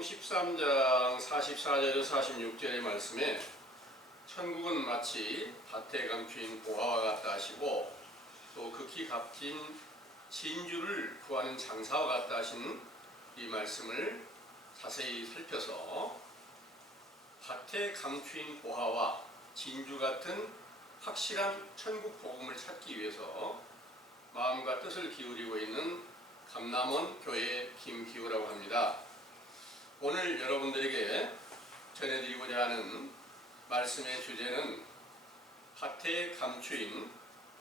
마태복음 13장 44절에서 46절의 말씀에 천국은 마치 밭에 감추인 보화와 같다 하시고 또 극히 값진 진주를 구하는 장사와 같다 하신 이 말씀을 자세히 살펴서 밭에 감추인 보화와 진주 같은 확실한 천국 복음을 찾기 위해서 마음과 뜻을 기울이고 있는 감남원 교회 김기우라고 합니다. 오늘 여러분들에게 전해드리고자 하는 말씀의 주제는 밭에 감추인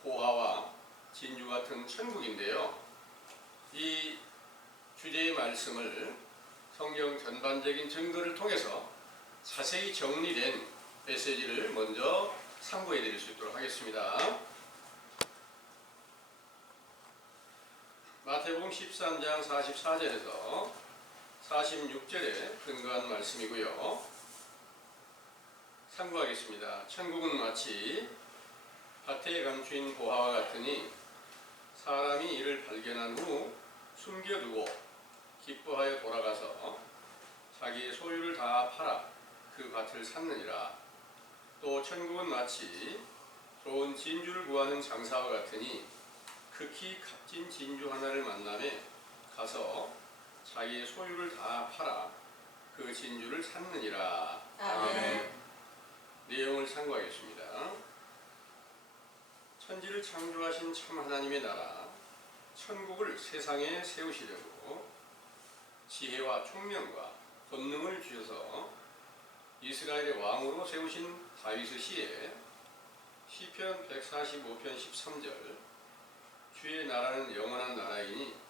보화와 진주 같은 천국인데요. 이 주제의 말씀을 성경 전반적인 증거를 통해서 자세히 정리된 메시지를 먼저 참고해 드릴 수 있도록 하겠습니다. 마태복음 13장 44절에서 46절에 근거한 말씀이고요. 참고하겠습니다. 천국은 마치 밭에 감추인 보화와 같으니 사람이 이를 발견한 후 숨겨두고 기뻐하여 돌아가서 자기의 소유를 다 팔아 그 밭을 샀느니라. 또 천국은 마치 좋은 진주를 구하는 장사와 같으니 극히 값진 진주 하나를 만나매 가서 자기의 소유를 다 팔아 그 진주를 샀느니라. 아멘. 내용을 참고하겠습니다. 천지를 창조하신 참 하나님의 나라 천국을 세상에 세우시려고 지혜와 총명과 권능을 주셔서 이스라엘의 왕으로 세우신 다윗의 시에 시편 145편 13절 주의 나라는 영원한 나라이니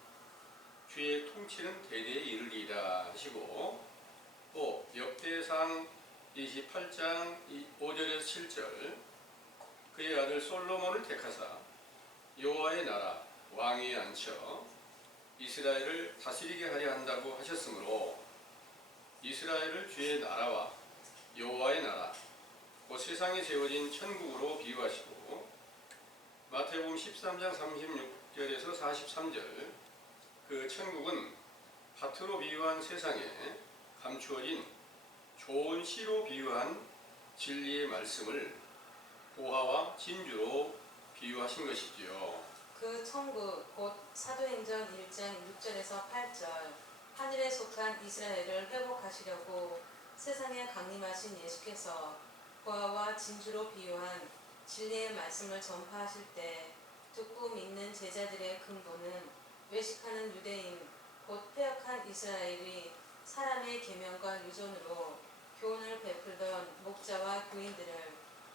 주의 통치는 대대에 이르리이다 하시고, 또 역대상 28장 5절에서 7절 그의 아들 솔로몬을 택하사 여호와의 나라 왕위에 앉혀 이스라엘을 다스리게 하려 한다고 하셨으므로 이스라엘을 주의 나라와 여호와의 나라 곧 세상에 세워진 천국으로 비유하시고, 마태복음 13장 36절에서 43절 그 천국은 밭으로 비유한 세상에 감추어진 좋은 씨로 비유한 진리의 말씀을 보화와 진주로 비유하신 것이지요. 그 천국 곧 사도행전 1장 6절에서 8절 하늘에 속한 이스라엘을 회복하시려고 세상에 강림하신 예수께서 보화와 진주로 비유한 진리의 말씀을 전파하실 때 듣고 믿는 제자들의 근본은 외식하는 유대인 곧 패역한 이스라엘이 사람의 계명과 유전으로 교훈을 베풀던 목자와 교인들을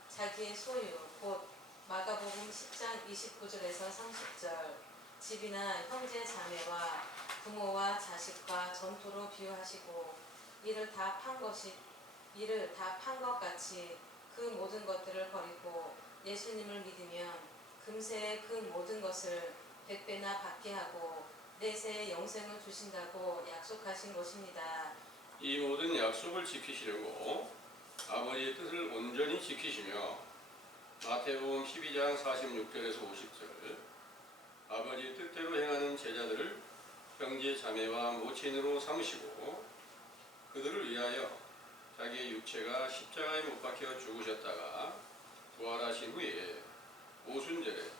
자기의 소유 곧 마가복음 10장 29절에서 30절 집이나 형제 자매와 부모와 자식과 전토로 비유하시고 이를 다 판 것 같이 그 모든 것들을 버리고 예수님을 믿으면 금세에 그 모든 것을 100배나 받게 하고 내세에 영생을 주신다고 약속하신 것입니다. 이 모든 약속을 지키시려고 아버지의 뜻을 온전히 지키시며 마태복음 12장 46절에서 50절 아버지의 뜻대로 행하는 제자들을 형제 자매와 모친으로 삼으시고 그들을 위하여 자기의 육체가 십자가에 못 박혀 죽으셨다가 부활하신 후에 오순절에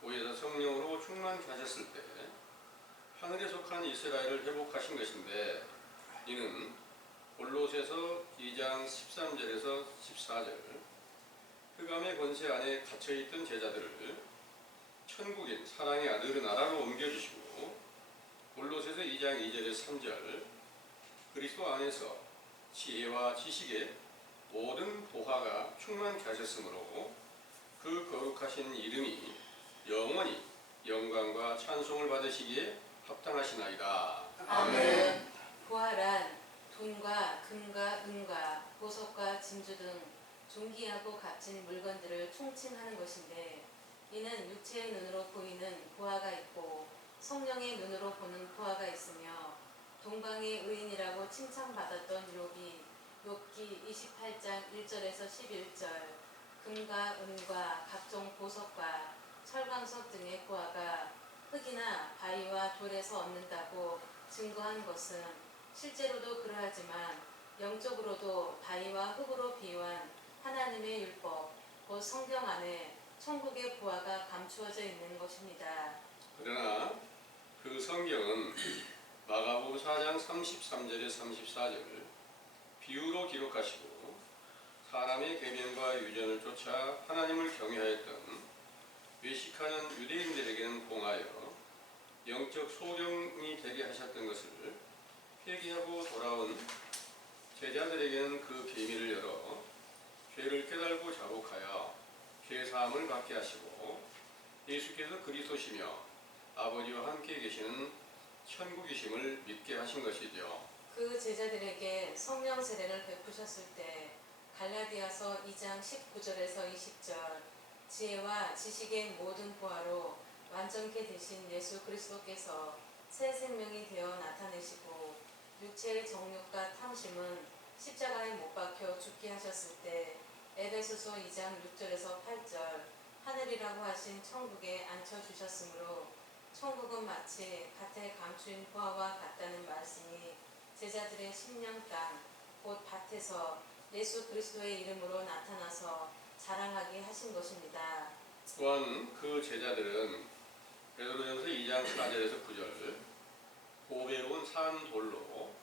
보혜사 성령으로 충만케 하셨을 때 하늘에 속한 이스라엘을 회복하신 것인데, 이는 골로새서 2장 13절에서 14절 흑암의 권세 안에 갇혀있던 제자들을 천국인 사랑의 아들의 나라로 옮겨주시고, 골로새서 2장 2절에서 3절 그리스도 안에서 지혜와 지식의 모든 보화가 충만케 하셨으므로 그 거룩하신 이름이 영원히 영광과 찬송을 받으시기에 합당하시나이다. 아멘. 보화란 돈과 금과 은과 보석과 진주 등 존귀하고 값진 물건들을 총칭하는 것인데, 이는 육체의 눈으로 보이는 보화가 있고 성령의 눈으로 보는 보화가 있으며, 동방의 의인이라고 칭찬받았던 욥이 욥기 28장 1절에서 11절 금과 은과 각종 보석과 철광석 등의 보화가 흙이나 바위와 돌에서 얻는다고 증거한 것은 실제로도 그러하지만 영적으로도 바위와 흙으로 비유한 하나님의 율법, 곧 성경 안에 천국의 부활가 감추어져 있는 것입니다. 그러나 그 성경은 마가복음 4장 33절에 34절 비유로 기록하시고 사람의 계명과 유전을 쫓아 하나님을 경외하였던 외식하는 유대인들에게는 봉하여 영적 소경이 되게 하셨던 것을 회개하고 돌아온 제자들에게는 그 비밀을 열어 죄를 깨달고 자복하여 죄사함을 받게 하시고 예수께서 그리스도시며 아버지와 함께 계시는 천국이심을 믿게 하신 것이죠. 그 제자들에게 성령 세례를 베푸셨을 때 갈라디아서 2장 19절에서 20절 지혜와 지식의 모든 보화로 완전케 되신 예수 그리스도께서 새 생명이 되어 나타내시고 육체의 정욕과 탐심은 십자가에 못 박혀 죽게 하셨을 때 에베소서 2장 6절에서 8절 하늘이라고 하신 천국에 앉혀주셨으므로 천국은 마치 밭에 감추인 보화와 같다는 말씀이 제자들의 심령 땅, 곧 밭에서 예수 그리스도의 이름으로 나타나서 자랑하게 하신 것입니다. 또한 그 제자들은 베드로전서 2장 4절에서 9절 보배로운 산 돌로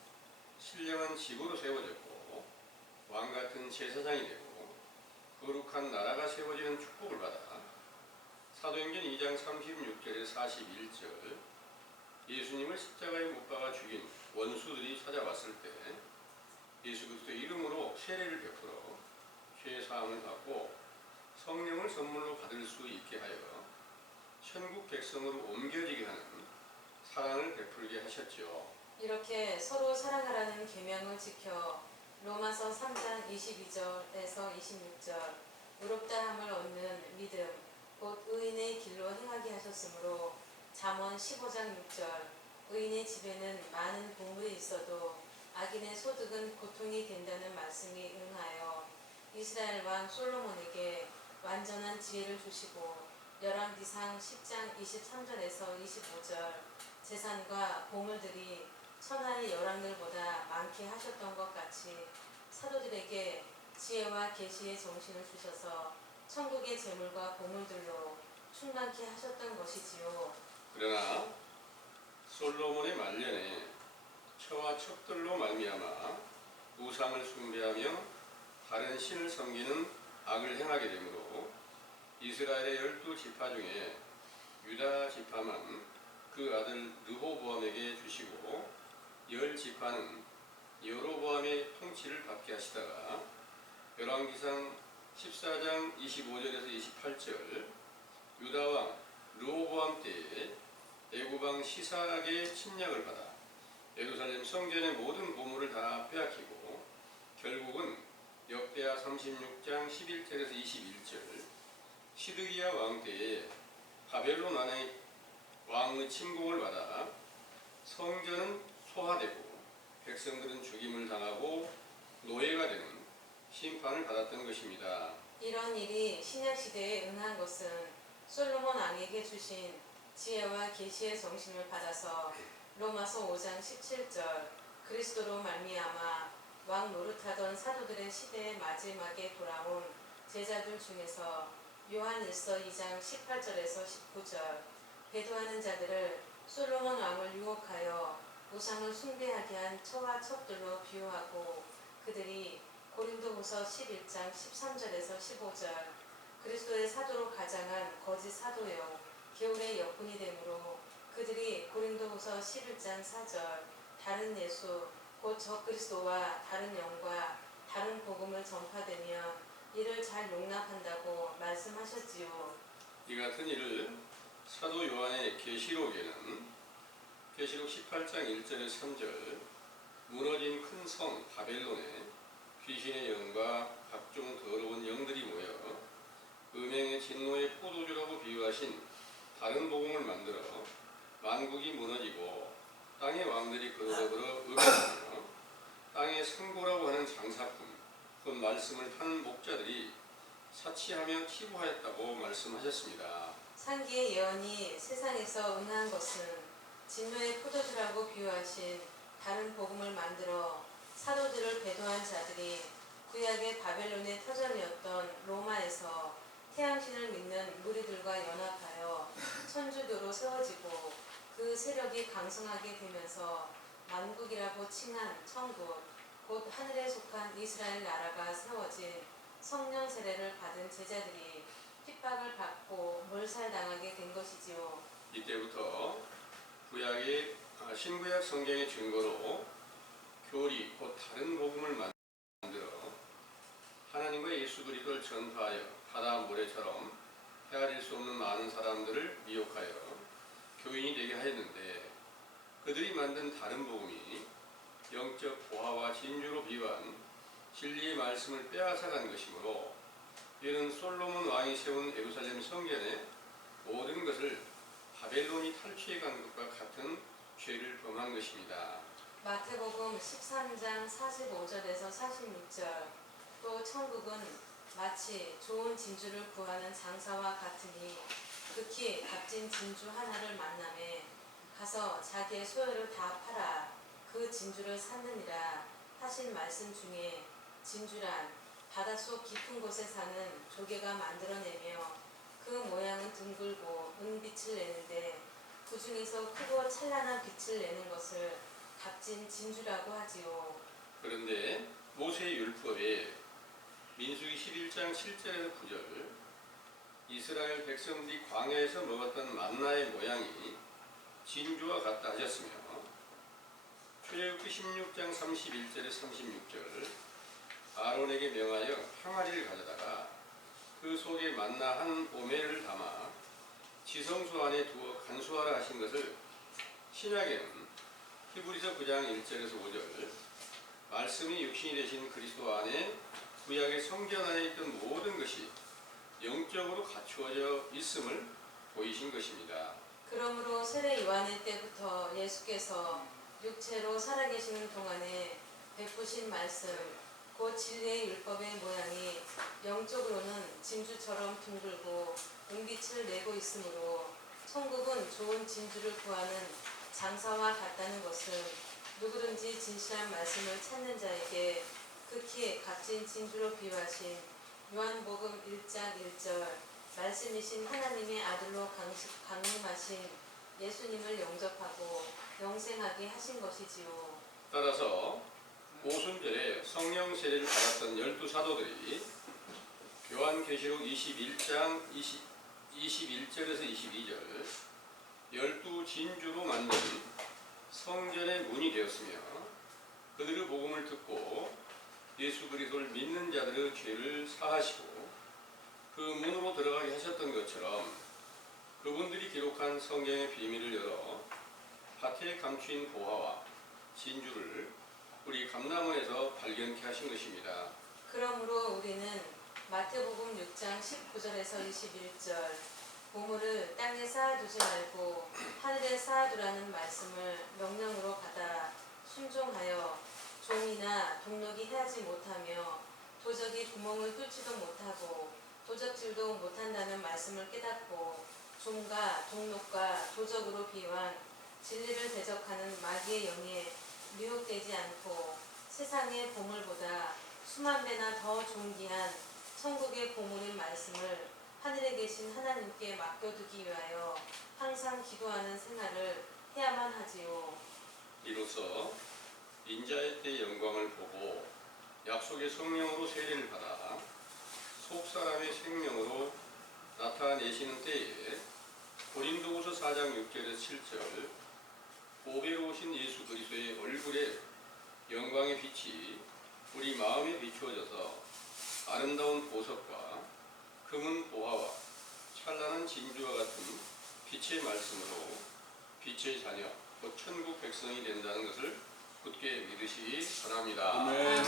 신령한 집으로 세워졌고 왕같은 제사장이 되고 거룩한 나라가 세워지는 축복을 받아 사도행전 2장 36절에서 41절 예수님을 십자가에 못 박아 죽인 원수들이 찾아왔을 때 예수 그리스도의 이름으로 세례를 베풀어 죄 사함을 받고 성령을 선물로 받을 수 있게 하여 천국 백성으로 옮겨지게 하는 사랑을 베풀게 하셨죠. 이렇게 서로 사랑하라는 계명을 지켜 로마서 3장 22절에서 26절 의롭다함을 얻는 믿음 곧 의인의 길로 행하게 하셨으므로 잠언 15장 6절 의인의 집에는 많은 보물이 있어도 악인의 소득은 고통이 된다는 말씀이 응하여 이스라엘 왕 솔로몬에게 완전한 지혜를 주시고 열왕기상 10장 23절에서 25절 재산과 보물들이 천하의 열왕들보다 많게 하셨던 것 같이 사도들에게 지혜와 계시의 정신을 주셔서 천국의 재물과 보물들로 충만케 하셨던 것이지요. 그러나 솔로몬의 말년에 처와 첩들로 말미암아 우상을 숭배하며 다른 신을 섬기는 악을 행하게 되므로 이스라엘의 12지파 중에 유다 지파만 그 아들 르호보암에게 주시고 10지파는 여로보암의 통치를 받게 하시다가 열왕기상 14장 25절에서 28절 유다왕 르호보암 때에 애굽왕 시삭의 침략을 받아 예루살렘 성전의 모든 보물을 다 빼앗기고 결국은 역대하 36장 11절에서 21절 시드기야 왕 때에 바벨론 왕의 침공을 받아 성전은 소화되고 백성들은 죽임을 당하고 노예가 되는 심판을 받았던 것입니다. 이런 일이 신약시대에 응한 것은 솔로몬 왕에게 주신 지혜와 계시의 정신을 받아서 로마서 5장 17절 그리스도로 말미암아 왕 노릇하던 사도들의 시대의 마지막에 돌아온 제자들 중에서 요한일서 2장 18절에서 19절 배도하는 자들을 솔로몬 왕을 유혹하여 우상을 숭배하게 한 처와 첩들로 비유하고 그들이 고린도후서 11장 13절에서 15절 그리스도의 사도로 가장한 거짓 사도요 게으르의 역군이 되므로 그들이 고린도후서 11장 4절 다른 예수 곧 적그리스도와 다른 영과 다른 복음을 전파되면 이를 잘 용납한다고 말씀하셨지요. 이 같은 일을 사도 요한의 계시록에는 계시록 18장 1절에 3절 무너진 큰 성 바벨론에 귀신의 영과 각종 더러운 영들이 모여 음행의 진노의 포도주라고 비유하신 다른 복음을 만들어 만국이 무너지고 땅의 왕들이 그로 더불어 음행하며 땅의 상고라고 하는 장사꾼 그 말씀을 파는 목자들이 사치하며 치부하였다고 말씀하셨습니다. 상기의 예언이 세상에서 응한 것은 진노의 포도주라고 비유하신 다른 복음을 만들어 사도들을 배도한 자들이 구약의 바벨론의 터전이었던 로마에서 태양신을 믿는 무리들과 연합하여 천주교로 세워지고 그 세력이 강성하게 되면서 만국이라고 칭한 천국, 곧 하늘에 속한 이스라엘 나라가 세워진 성령 세례를 받은 제자들이 핍박을 받고 몰살당하게 된 것이지요. 이때부터 신구약 성경의 증거로 교리 곧 다른 복음을 만들어 하나님과 예수 그리스도를 전파하여 바다 모래처럼 헤아릴 수 없는 많은 사람들을 미혹하여 교인이 되게 하였는데, 그들이 만든 다른 복음이 영적 보화와 진주로 비유한 진리의 말씀을 빼앗아간 것이므로, 이는 솔로몬 왕이 세운 예루살렘 성전의 모든 것을 바벨론이 탈취해간 것과 같은 죄를 범한 것입니다. 마태복음 13장 45절에서 46절, 또 천국은 마치 좋은 진주를 구하는 장사와 같으니 극히 값진 진주 하나를 만나매 가서 자기의 소유를 다 팔아 그 진주를 샀느니라 하신 말씀 중에, 진주란 바닷속 깊은 곳에 사는 조개가 만들어내며 그 모양은 둥글고 은빛을 내는데 그 중에서 크고 찬란한 빛을 내는 것을 값진 진주라고 하지요. 그런데 모세의 율법에 민수기 11장 7절에서 9절, 이스라엘 백성들이 광야에서 먹었던 만나의 모양이 진주와 같다 하셨으며, 출애굽기 16장 31절에 36절, 아론에게 명하여 항아리를 가져다가 그 속에 만나 한 오멜을 담아 지성소 안에 두어 간수하라 하신 것을 신약에는 히브리서 9장 1절에서 5절, 말씀이 육신이 되신 그리스도 안에 구약의 성전 안에 있던 모든 것이 영적으로 갖추어져 있음을 보이신 것입니다. 그러므로 세례 요한의 때부터 예수께서 육체로 살아계시는 동안에 베푸신 말씀, 곧 진리의 율법의 모양이 영적으로는 진주처럼 둥글고 은빛을 내고 있으므로 천국은 좋은 진주를 구하는 장사와 같다는 것은 누구든지 진실한 말씀을 찾는 자에게 극히 값진 진주로 비유하신 요한복음 1장 1절, 말씀이신 하나님의 아들로 강림하신 예수님을 영접하고 영생하게 하신 것이지요. 따라서 오순절에 성령 세례를 받았던 12사도들이 요한계시록 21장 21절에서 22절, 12 진주로 만든 성전의 문이 되었으며, 그들의 복음을 듣고 예수 그리스도를 믿는 자들의 죄를 사하시고 그 문으로 들어가게 하셨던 것처럼, 그분들이 기록한 성경의 비밀을 열어 밭에 감추인 보화와 진주를 우리 감람원에서 발견케 하신 것입니다. 그러므로 우리는 마태복음 6장 19절에서 21절, 보물을 땅에 쌓아두지 말고 하늘에 쌓아두라는 말씀을 명령으로 받아 순종하여 종이나 동록이 해하지 못하며 도적이 구멍을 뚫지도 못하고 도적질도 못한다는 말씀을 깨닫고 종과 동록과 도적으로 비유한 진리를 대적하는 마귀의 영에 미혹되지 않고 세상의 보물보다 수만 배나 더 존귀한 천국의 보물인 말씀을 하늘에 계신 하나님께 맡겨두기 위하여 항상 기도하는 생활을 해야만 하지요. 이로써 인자의 때 영광을 보고 약속의 성령으로 세례를 받아 속사람의 생명으로 나타내시는 때에 고린도후서 4장 6절에서 7절, 보배로 오신 예수 그리스도의 얼굴에 영광의 빛이 우리 마음에 비추어져서 아름다운 보석과 금은 보화와 찬란한 진주와 같은 빛의 말씀으로 빛의 자녀, 곧 천국 백성이 된다는 것을 굳게 믿으시기 바랍니다. 아멘.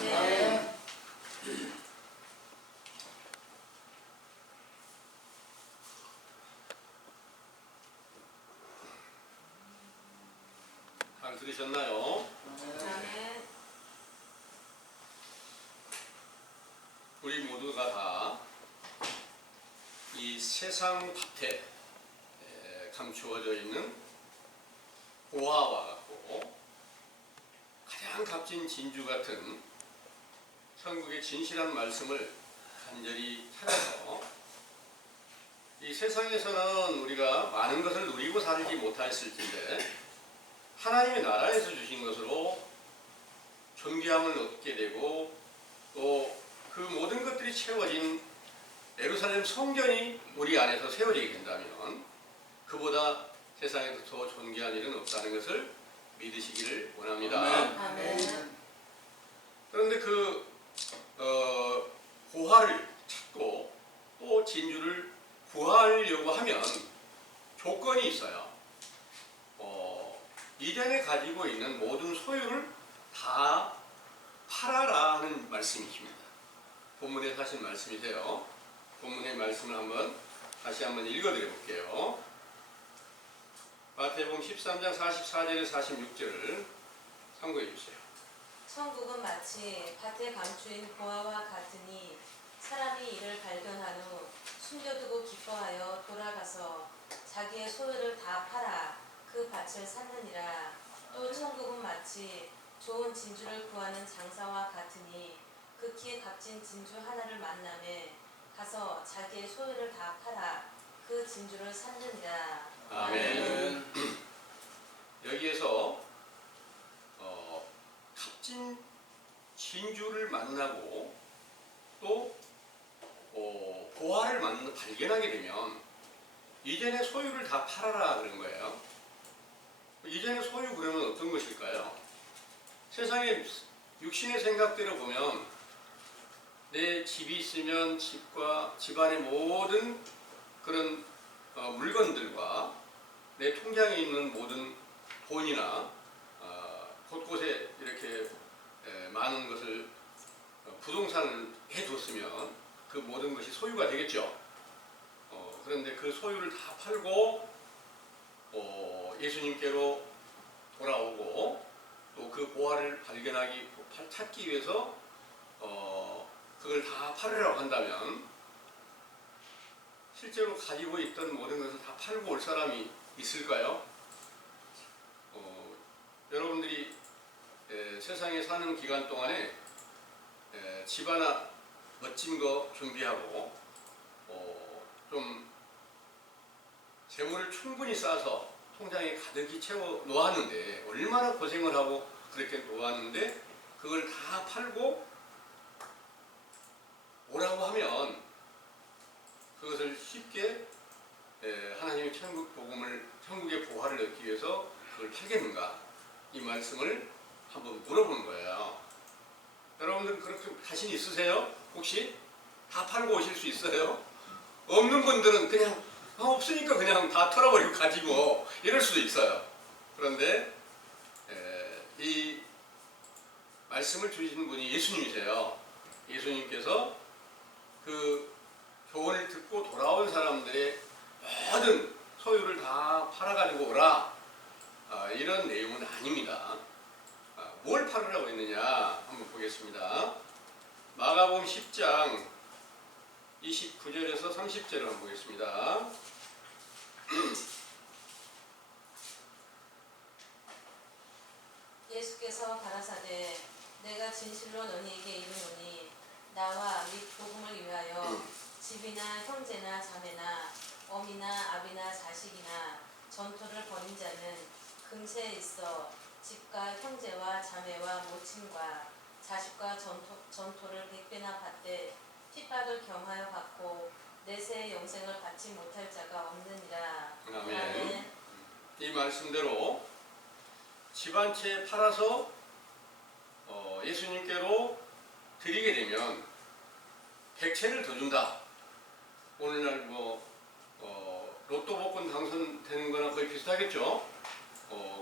잘 들으셨나요? 아멘. 우리 모두가 다 이 세상 밭에 감추어져 있는 보화와 같고 가장 값진 진주 같은 천국의 진실한 말씀을 간절히 찾아서 이 세상에서는 우리가 많은 것을 누리고 살지 못했을진데 하나님의 나라에서 주신 것으로 존귀함을 얻게 되고 또 그 모든 것들이 채워진 예루살렘 성전이 우리 안에서 세워지게 된다면 그보다 세상에서 더 존귀한 일은 없다는 것을 믿으시기를 원합니다. 아멘. 그런데 그 보화를 찾고 또 진주를 구하려고 하면 조건이 있어요. 이전에 가지고 있는 모든 소유를 다 팔아라 하는 말씀이십니다. 본문에 하신 말씀이세요. 본문의 말씀을 다시 한번 읽어드려 볼게요. 마태복음 13장 44절에서 46절을 참고해 주세요. 천국은 마치 밭에 감추인 보화와 같으니 사람이 이를 발견한 후 숨겨두고 기뻐하여 돌아가서 자기의 소유를 다 팔아 그 밭을 샀느니라. 또 천국은 마치 좋은 진주를 구하는 장사와 같으니 극히 값진 진주 하나를 만남에 가서 자기의 소유를 다 팔아 그 진주를 샀느니라. 아멘. 여기에서 값진 진주를 만나고 또 보화를 발견하게 되면 이전의 소유를 다 팔아라 그런 거예요. 이전의 소유 그러면 어떤 것일까요? 세상의 육신의 생각대로 보면 내 집이 있으면 집과 집안의 모든 그런 물건들과 내 통장에 있는 모든 돈이나 곳곳에 이렇게 많은 것을 부동산을 해줬으면 그 모든 것이 소유가 되겠죠. 그런데 그 소유를 다 팔고 예수님께로 돌아오고 또 그 보화를 찾기 위해서 그걸 다 팔으라고 한다면 실제로 가지고 있던 모든 것을 다 팔고 올 사람이 있을까요? 여러분들이 세상에 사는 기간 동안에 집 하나 멋진 거 준비하고 좀 재물을 충분히 쌓아서 통장에 가득히 채워 놓았는데 얼마나 고생을 하고 그렇게 놓았는데 그걸 다 팔고 오라고 하면 그것을 쉽게 하나님의 천국의 보화를 얻기 위해서 그걸 팔겠는가? 이 말씀을 한번 물어보는 거예요. 여러분들 그렇게 자신 있으세요? 혹시 다 팔고 오실 수 있어요? 없는 분들은 그냥 없으니까 그냥 다 털어버리고 가지고 이럴 수도 있어요. 그런데 이 말씀을 주시는 분이 예수님이세요. 예수님께서 그 교훈을 듣고 돌아온 사람들의 모든 소유를 다 팔아가지고 오라, 이런 내용은 아닙니다. 뭘 팔으라고 했느냐 한번 보겠습니다. 마가복음 10장 29절에서 30절을 한번 보겠습니다. 예수께서 가라사대 내가 진실로 너희에게 이르노니 나와 및 복음을 위하여 집이나 형제나 자매나 어미나 아비나 자식이나 전토를 벌인 자는 금세에 있어 집과 형제와 자매와 모친과 자식과 전토를 100배나 받되 핍박을 경하여 받고 내세의 영생을 받지 못할 자가 없느니라. 아멘. 이 말씀대로 집 한 채 팔아서 예수님께로 드리게 되면 100채를 더 준다. 오늘날 로또 복권 당선되는 거나 거의 비슷하겠죠.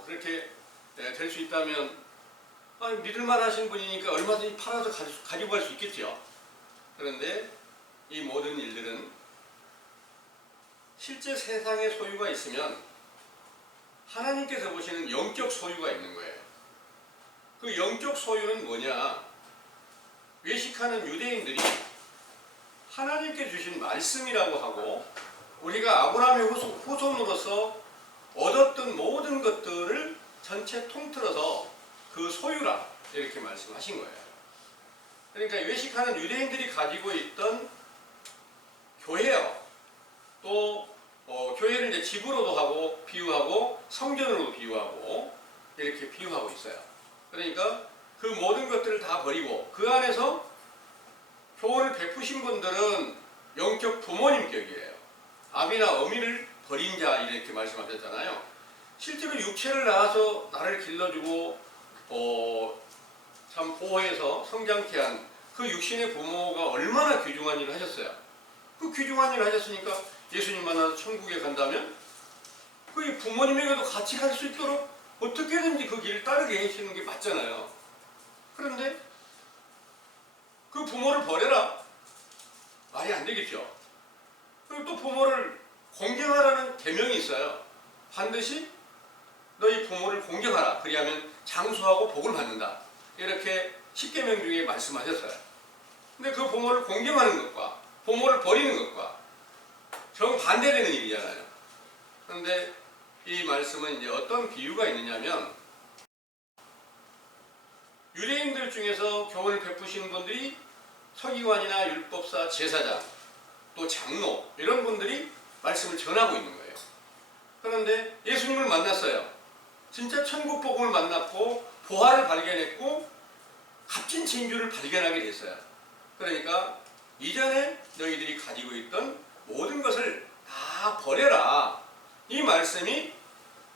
그렇게 될 수 있다면 믿을만 하신 분이니까 얼마든지 팔아서 가지고 갈 수 있겠죠. 그런데 이 모든 일들은 실제 세상에 소유가 있으면 하나님께서 보시는 영적 소유가 있는 거예요. 그 영적 소유는 뭐냐? 외식하는 유대인들이 하나님께 주신 말씀이라고 하고 우리가 아브라함의 후손으로서 얻었던 모든 것들을 전체 통틀어서 그 소유라 이렇게 말씀하신 거예요. 그러니까 외식하는 유대인들이 가지고 있던 교회요, 또 교회를 이제 집으로도 하고 비유하고 성전으로도 비유하고 이렇게 비유하고 있어요. 그러니까 그 모든 것들을 다 버리고 그 안에서 교훈을 베푸신 분들은 영적 부모님격이에요. 아비나 어미를 버린 자 이렇게 말씀하셨잖아요. 실제로 육체를 낳아서 나를 길러주고 참 보호해서 성장케 한 그 육신의 부모가 얼마나 귀중한 일을 하셨어요. 그 귀중한 일을 하셨으니까 예수님 만나서 천국에 간다면 그 부모님에게도 같이 갈 수 있도록 어떻게든지 그 길을 따르게 해주시는 게 맞잖아요. 그런데 그 부모를 버려라? 말이 안 되겠죠. 그리고 또 부모를 공경하라는 계명이 있어요. 반드시 너희 부모를 공경하라. 그리하면 장수하고 복을 받는다. 이렇게 십계명 중에 말씀하셨어요. 근데 그 부모를 공경하는 것과 부모를 버리는 것과 정반대되는 일이잖아요. 그런데 이 말씀은 이제 어떤 비유가 있느냐면 유대인들 중에서 교훈을 베푸시는 분들이 서기관이나 율법사, 제사장, 또 장로 이런 분들이 말씀을 전하고 있는 거예요. 그런데 예수님을 만났어요. 진짜 천국 복음을 만났고 보화를 발견했고 값진 진주를 발견하게 됐어요. 그러니까 이전에 너희들이 가지고 있던 모든 것을 다 버려라. 이 말씀이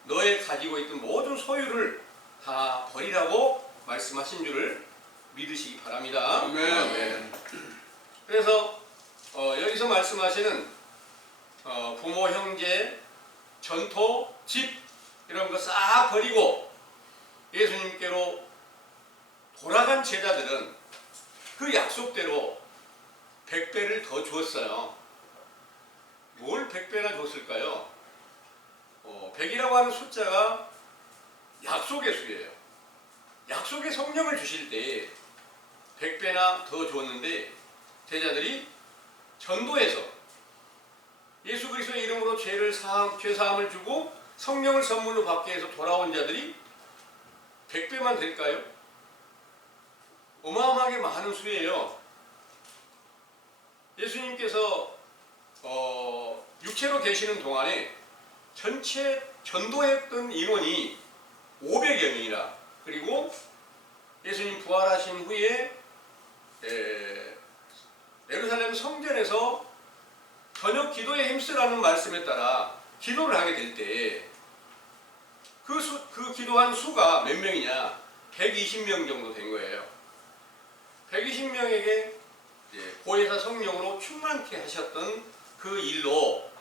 너의 가지고 있던 모든 소유를 다 버리라고 말씀하신 줄을 믿으시기 바랍니다. 아멘. 그래서 여기서 말씀하시는 부모, 형제, 전토, 집 이런 거 싹 버리고 예수님께로 돌아간 제자들은 그 약속대로 100배를 더 주었어요. 뭘 100배나 줬을까요? 100이라고 하는 숫자가 약속의 수예요. 약속의 성령을 주실 때 100배나 더 주었는데 제자들이 전도해서 예수 그리스도의 이름으로 죄 사함을 주고 성령을 선물로 받게 해서 돌아온 자들이 100배만 될까요? 어마어마하게 많은 수예요. 예수님께서 육체로 계시는 동안에 전체 전도했던 인원이 500여 명이라, 그리고 예수님 부활하신 후에 예루살렘 성전에서 저녁 기도에 힘쓰라는 말씀에 따라 기도를 하게 될 때 그 기도한 수가 몇 명이냐? 120명 정도 된 거예요. 120명에게 보혜사 성령으로 충만케 하셨던 그 일로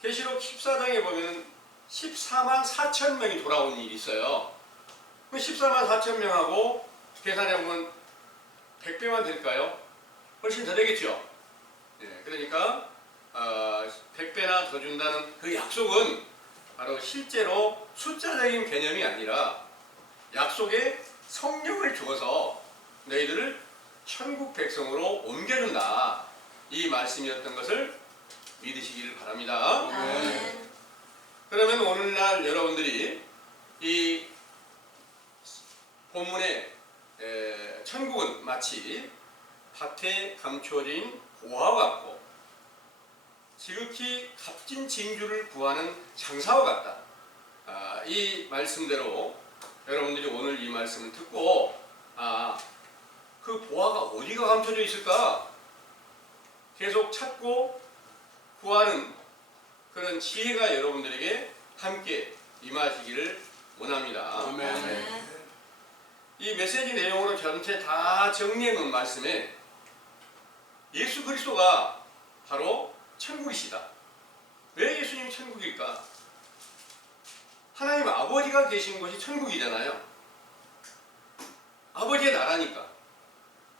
계시록 14장에 보면 14만 4천 명이 돌아온 일이 있어요. 그 14만 4천 명하고 계산해보면 100배만 될까요? 훨씬 더 되겠죠. 그러니까 100배나 더 준다는 그 약속은 바로 실제로 숫자적인 개념이 아니라 약속의 성령을 주어서 너희들을 천국 백성으로 옮겨준다. 이 말씀이었던 것을 믿으시기를 바랍니다. 아멘. 그러면 오늘날 여러분들이 이 본문의 천국은 마치 밭에 감춰진 보화와 같고 지극히 값진 진주를 구하는 장사와 같다. 이 말씀대로 여러분들이 오늘 이 말씀을 듣고 그 보화가 어디가 감춰져 있을까? 계속 찾고 구하는 그런 지혜가 여러분들에게 함께 임하시기를 원합니다. 아멘. 이 메시지 내용으로 전체 다 정리해 놓은 말씀에 예수 그리스도가 바로 천국이시다. 왜 예수님이 천국일까? 하나님 아버지가 계신 곳이 천국이잖아요. 아버지의 나라니까.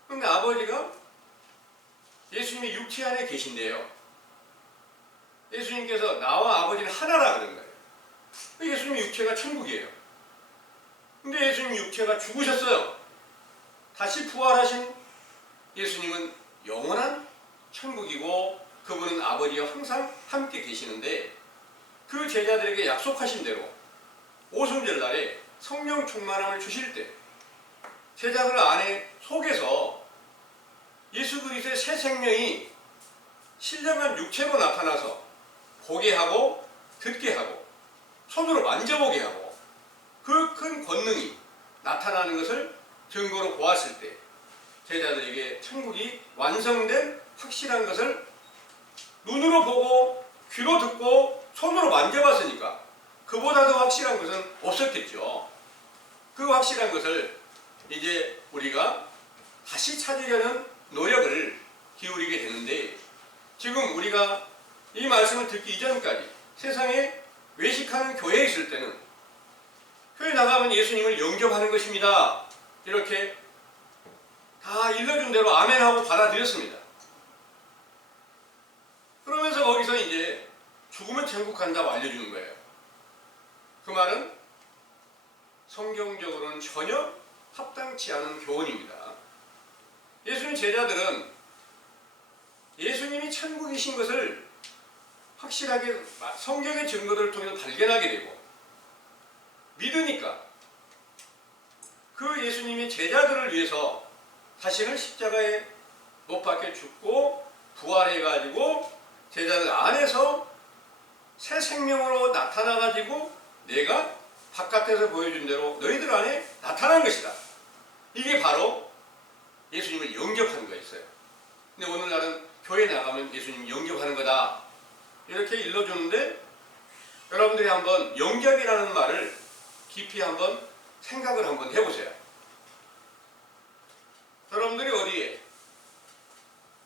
그런데 아버지가 예수님의 육체 안에 계신데요. 예수님께서 나와 아버지는 하나라 그런 거예요. 예수님의 육체가 천국이에요. 근데 예수님 육체가 죽으셨어요. 다시 부활하신 예수님은 영원한 천국이고 그분은 아버지와 항상 함께 계시는데 그 제자들에게 약속하신 대로 오순절 날에 성령 충만함을 주실 때 제자들 안에 속에서 예수 그리스도의 새 생명이 신령한 육체로 나타나서 보게 하고 듣게 하고 손으로 만져보게 하고 그 큰 권능이 나타나는 것을 증거로 보았을 때 제자들에게 천국이 완성된 확실한 것을 눈으로 보고 귀로 듣고 손으로 만져봤으니까 그보다 더 확실한 것은 없었겠죠. 그 확실한 것을 이제 우리가 다시 찾으려는 노력을 기울이게 되는데, 지금 우리가 이 말씀을 듣기 이전까지 세상에 외식하는 교회에 있을 때는 교회 나가면 예수님을 영접하는 것입니다, 이렇게 다 일러준 대로 아멘하고 받아들였습니다. 그러면서 거기서 이제 죽으면 천국 간다고 알려주는 거예요. 그 말은 성경적으로는 전혀 합당치 않은 교훈입니다. 예수님 제자들은 예수님이 천국이신 것을 확실하게 성경의 증거들을 통해서 발견하게 되고 믿으니까 그 예수님이 제자들을 위해서 자신을 십자가에 못 박혀 죽고 부활해가지고 제자들 안에서 새 생명으로 나타나가지고 내가 바깥에서 보여준 대로 너희들 안에 나타난 것이다. 이게 바로 예수님을 영접하는 거였어요. 근데 오늘날은 교회 나가면 예수님 영접하는 거다, 이렇게 일러주는데, 여러분들이 한번 영접이라는 말을 깊이 한번 생각을 한번 해보세요. 여러분들이 어디에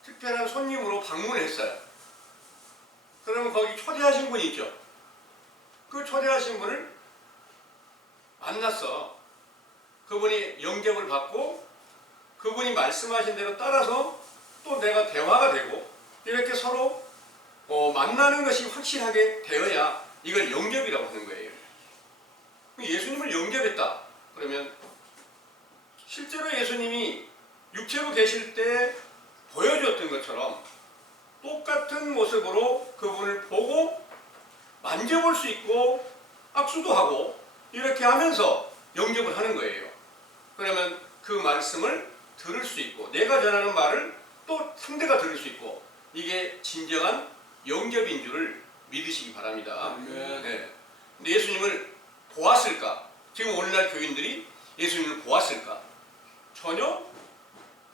특별한 손님으로 방문을 했어요. 그러면 거기 초대하신 분이 있죠. 그 초대하신 분을 만났어. 그분이 영접을 받고 그분이 말씀하신 대로 따라서 또 내가 대화가 되고 이렇게 서로 만나는 것이 확실하게 되어야 이걸 영접이라고 하는 거예요. 예수님을 영접했다 그러면 실제로 예수님이 육체로 계실 때 보여줬던 것처럼 똑같은 모습으로 그분을 보고 만져볼 수 있고 악수도 하고 이렇게 하면서 영접을 하는 거예요. 그러면 그 말씀을 들을 수 있고 내가 전하는 말을 또 상대가 들을 수 있고 이게 진정한 영접인 줄을 믿으시기 바랍니다. 네. 근데 예수님을 보았을까? 지금 오늘날 교인들이 예수님을 보았을까? 전혀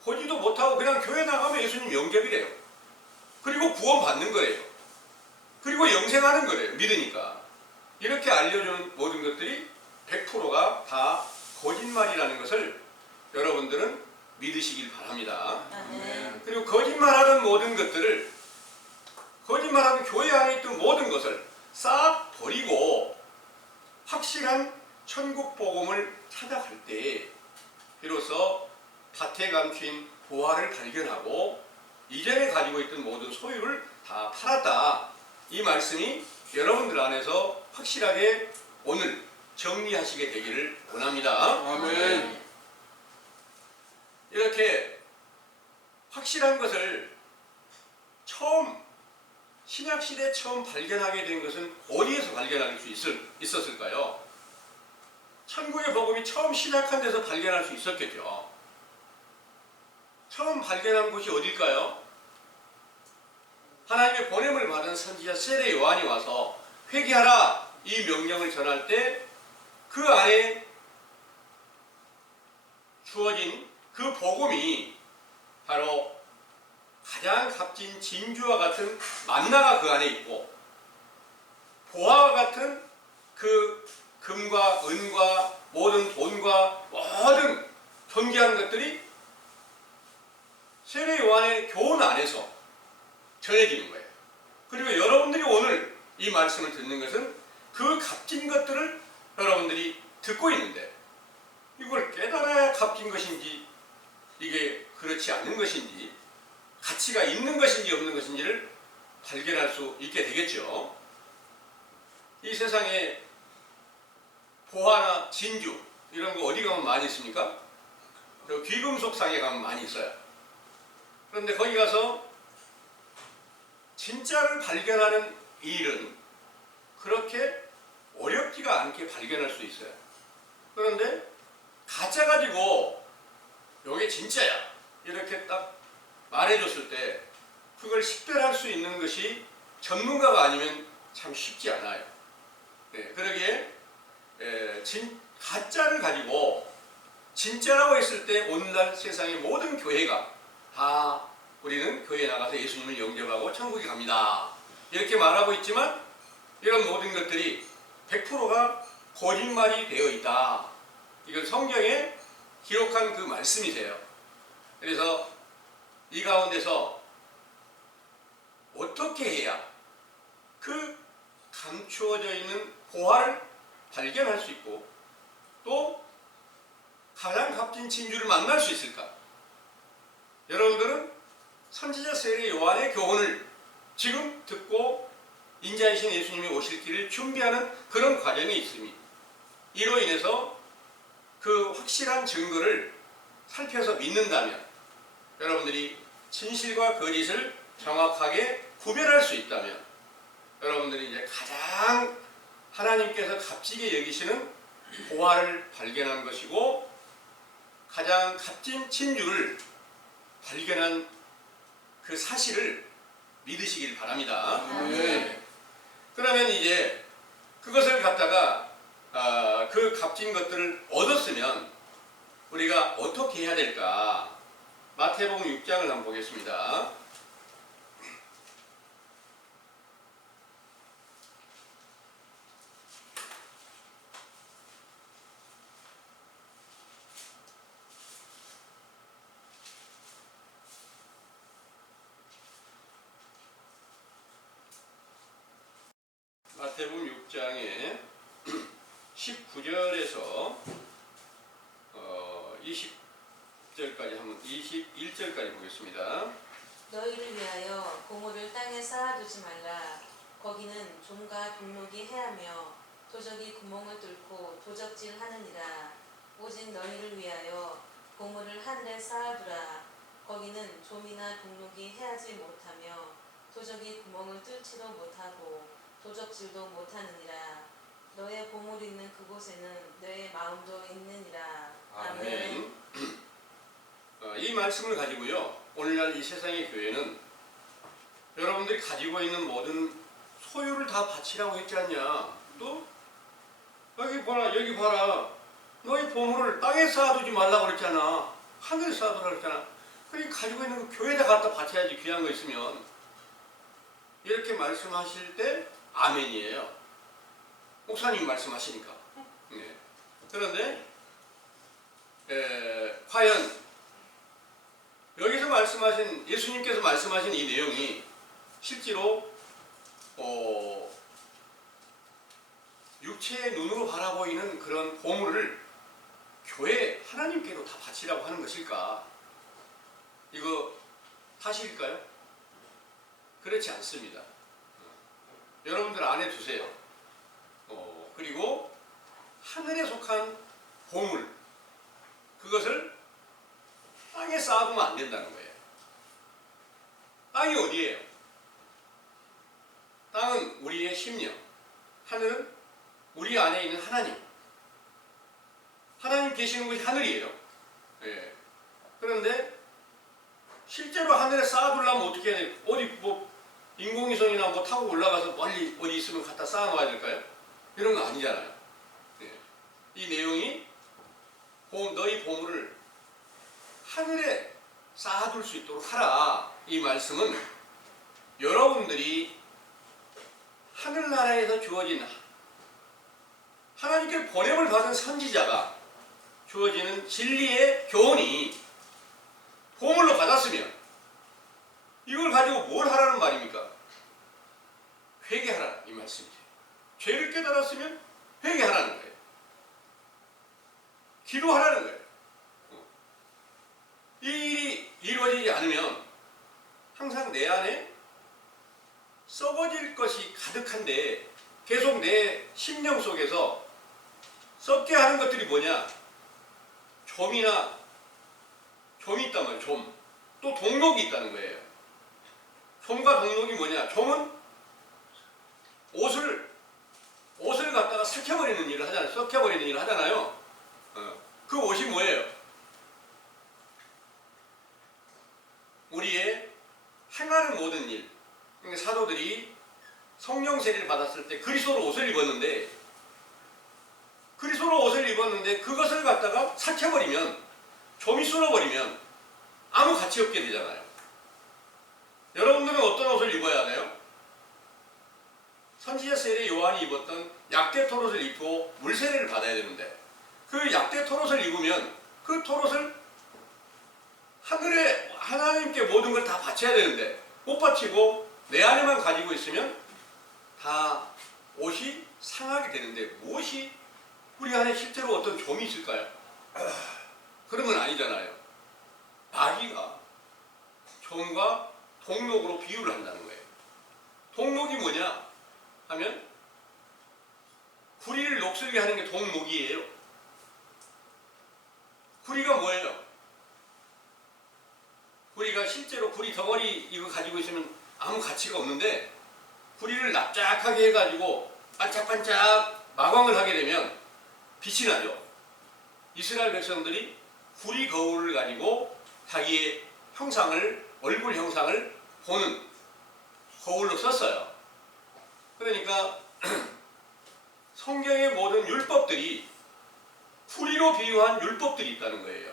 보지도 못하고 그냥 교회 나가면 예수님 영접이래요. 그리고 구원 받는 거예요. 그리고 영생하는 거래요. 믿으니까. 이렇게 알려주는 모든 것들이 100%가 다 거짓말이라는 것을 여러분들은 믿으시길 바랍니다. 그리고 거짓말하는 모든 것들을, 거짓말하는 교회 안에 있던 모든 것을 싹 버리고 확실한 천국 복음을 찾아갈 때 비로소 밭에 감춘 보화를 발견하고 이전에 가지고 있던 모든 소유를 다 팔았다, 이 말씀이 여러분들 안에서 확실하게 오늘 정리하시게 되기를 원합니다. 아멘. 이렇게 확실한 것을 신약시대에 처음 발견하게 된 것은 어디에서 발견할 수 있었을까요? 천국의 복음이 처음 시작한 데서 발견할 수 있었겠죠. 처음 발견한 곳이 어딜까요? 하나님의 보냄을 받은 선지자 세례 요한이 와서 회개하라, 이 명령을 전할 때 그 안에 주어진 그 복음이 바로 가장 값진 진주와 같은 만나가 그 안에 있고 보화와 같은 그 금과 은과 모든 돈과 모든 존귀한 것들이 세례 요한의 교훈 안에서 전해지는 거예요. 그리고 여러분들이 오늘 이 말씀을 듣는 것은 그 값진 것들을 여러분들이 듣고 있는데 이걸 깨달아야 값진 것인지 이게 그렇지 않은 것인지 가치가 있는 것인지 없는 것인지를 발견할 수 있게 되겠죠. 이 세상에 보화나 진주 이런 거 어디 가면 많이 있습니까? 귀금속 상에 가면 많이 있어요. 그런데 거기 가서 진짜를 발견하는 일은 그렇게 어렵지가 않게 발견할 수 있어요. 그런데 가짜 가지고 요게 진짜야 이렇게 딱 말해줬을 때 그걸 식별할 수 있는 것이 전문가가 아니면 참 쉽지 않아요. 네, 그러기에 가짜를 가지고 진짜라고 했을 때 오늘날 세상의 모든 교회가 다 우리는 교회에 나가서 예수님을 영접하고 천국에 갑니다 이렇게 말하고 있지만 이런 모든 것들이 100%가 거짓말이 되어 있다. 이건 성경에 기록한 그 말씀이세요. 그래서 이 가운데서 어떻게 해야 그 감추어져 있는 보화를 발견할 수 있고 또 가장 값진 진주를 만날 수 있을까? 여러분들은 선지자 세례 요한의 교훈을 지금 듣고 인자이신 예수님이 오실 길을 준비하는 그런 과정이 있습니다. 이로 인해서 그 확실한 증거를 살펴서 믿는다면 여러분들이 진실과 거짓을 정확하게 구별할 수 있다면 여러분들이 이제 가장 하나님께서 값지게 여기시는 보화를 발견한 것이고 가장 값진 진주를 발견한 그 사실을 믿으시길 바랍니다. 네. 그러면 이제 그것을 갖다가 그 값진 것들을 얻었으면 우리가 어떻게 해야 될까? 마태복음 6장을 한번 보겠습니다. 마태복음 6장에 19절에서 20절까지 한번 21절까지 보겠습니다. 너희를 위하여 고물을 땅에 쌓아두지 말라. 거기는 좀과 동록이 해하며 도적이 구멍을 뚫고 도적질하느니라. 오직 너희를 위하여 고물을 하늘에 쌓아두라. 거기는 좀이나 동록이 해하지 못하며 도적이 구멍을 뚫지도 못하고 도적질도 못하느니라. 너의 보물이 있는 그곳에는 너의 마음도 있느니라. 아멘. 이 말씀을 가지고요 오늘날 이 세상의 교회는 여러분들이 가지고 있는 모든 소유를 다 바치라고 했지 않냐. 또 여기 봐라 너희 보물을 땅에 쌓아두지 말라고 그랬잖아. 하늘에 쌓아두라고 그랬잖아. 그러니까 가지고 있는 거 교회에다 갖다 바쳐야지. 귀한 거 있으면. 이렇게 말씀하실 때 아멘이에요. 목사님이 말씀하시니까. 네. 그런데 과연 여기서 말씀하신 예수님께서 말씀하신 이 내용이 실제로 육체의 눈으로 바라보이는 그런 보물을 교회 하나님께로 다 바치라고 하는 것일까? 이거 사실일까요? 그렇지 않습니다. 여러분들 안에 두세요. 그리고 하늘에 속한 보물, 그것을 땅에 쌓아두면 안 된다는 거예요. 땅이 어디예요? 땅은 우리의 심령, 하늘은 우리 안에 있는 하나님. 하나님 계시는 곳이 하늘이에요. 예. 그런데 실제로 하늘에 쌓아두려면 어떻게 해야 돼요? 어디 인공위성이나 타고 올라가서 멀리 어디 있으면 갖다 쌓아놓아야 될까요? 이런 거 아니잖아요. 예. 이 내용이 너희 보물을 하늘에 쌓아둘 수 있도록 하라. 이 말씀은 여러분들이 하늘나라에서 주어진 하나님께 보냄을 받은 선지자가 주어지는 진리의 교훈이 보물로 받았으면 이걸 가지고 뭘 하라는 말입니까? 회개하라 이 말씀이죠. 죄를 깨달았으면 회개하라는 거예요. 기도하라는 거예요. 이 일이 이루어지지 않으면 항상 내 안에 썩어질 것이 가득한데 계속 내 심령 속에서 썩게 하는 것들이 뭐냐? 좀이 있단 말이에요. 좀. 또 동록이 있다는 거예요. 좀과 동록이 뭐냐? 좀은 옷을 갖다가 삭혀버리는 일을 하잖아요. 썩혀버리는 일을 하잖아요. 그 옷이 뭐예요? 우리의 행하는 모든 일. 그러니까 사도들이 성령 세례를 받았을 때 그리스도로 옷을 입었는데, 그리스도로 옷을 입었는데 그것을 갖다가 삭혀버리면, 좀이 쓸어버리면 아무 가치 없게 되잖아요. 여러분들은 어떤 옷을 입어야 하나요? 선지자 세례 요한이 입었던 약대 털옷을 입고 물세례를 받아야 되는데, 그 약대 털옷을 입으면 그 털옷을 하늘에 하나님께 모든 걸 다 바쳐야 되는데 못 바치고 내 안에만 가지고 있으면 다 옷이 상하게 되는데, 무엇이 우리 안에 실제로 어떤 좀이 있을까요? 그런 건 아니잖아요. 마귀가 좀과 동록으로 비유를 한다는 거예요. 동록이 뭐냐 하면 구리를 녹슬게 하는 게 동록이에요. 구리가 뭐예요? 구리가 실제로 구리 덩어리 이거 가지고 있으면 아무 가치가 없는데, 구리를 납작하게 해가지고 반짝반짝 마광을 하게 되면 빛이 나죠. 이스라엘 백성들이 구리 거울을 가지고 자기의 형상을, 얼굴 형상을 보는 거울로 썼어요. 그러니까 성경의 모든 율법들이 구리로 비유한 율법들이 있다는 거예요.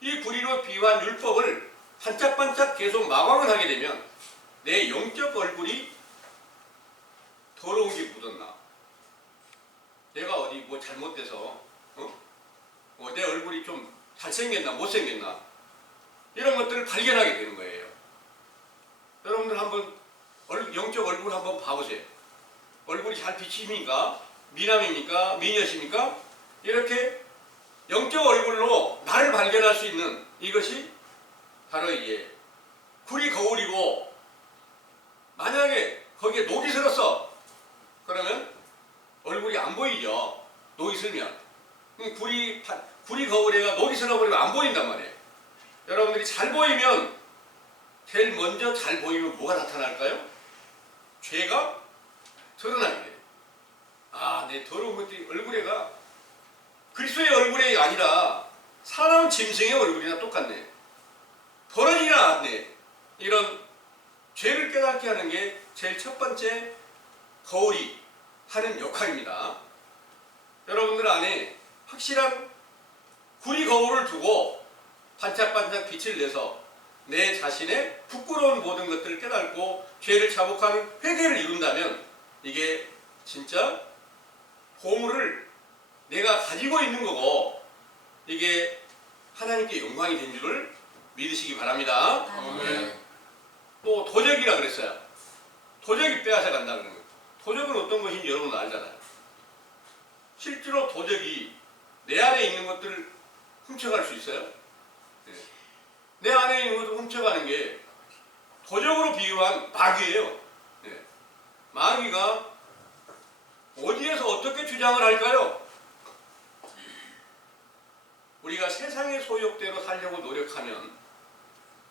이 구리로 비유한 율법을 반짝반짝 계속 마광을 하게 되면 내 영적 얼굴이 더러운 게 묻었나? 내가 어디 뭐 잘못돼서 내 얼굴이 좀 잘생겼나 못생겼나? 이런 것들을 발견하게 되는 거예요. 여러분들 한번 영적 얼굴 한번 봐보세요. 얼굴이 잘 비칩니까? 미남입니까? 미녀십니까? 이렇게 영적 얼굴로 나를 발견할 수 있는 이것이 바로 이게 구리 거울이고, 만약에 거기에 녹이 슬었어 그러면 얼굴이 안 보이죠. 녹이 슬면 구리 거울에가 녹이 슬어버리면 안 보인단 말이에요. 여러분들이 잘 보이면, 제일 먼저 잘 보이면 뭐가 나타날까요? 죄가 드러나게 돼요. 아, 내 더러운 것들이 얼굴에가 그리스도의 얼굴이 아니라 사나운 짐승의 얼굴이나 똑같네. 벌어지나 않네. 이런 죄를 깨닫게 하는 게 제일 첫 번째 거울이 하는 역할입니다. 여러분들 안에 확실한 구리 거울을 두고 반짝반짝 빛을 내서 내 자신의 부끄러운 모든 것들을 깨닫고 죄를 자복하는 회개를 이룬다면, 이게 진짜 보물을 내가 가지고 있는 거고, 이게 하나님께 영광이 된 줄을 믿으시기 바랍니다. 아멘. 또 도적이라 그랬어요. 도적이 빼앗아 간다 그러는 거예요. 도적은 어떤 것인지 여러분 알잖아요. 실제로 도적이 내 안에 있는 것들을 훔쳐갈 수 있어요? 네. 내 안에 있는 것을 훔쳐가는 게 도적으로 비유한 마귀예요. 네. 마귀가 어디에서 어떻게 주장을 할까요? 우리가 세상의 소욕대로 살려고 노력하면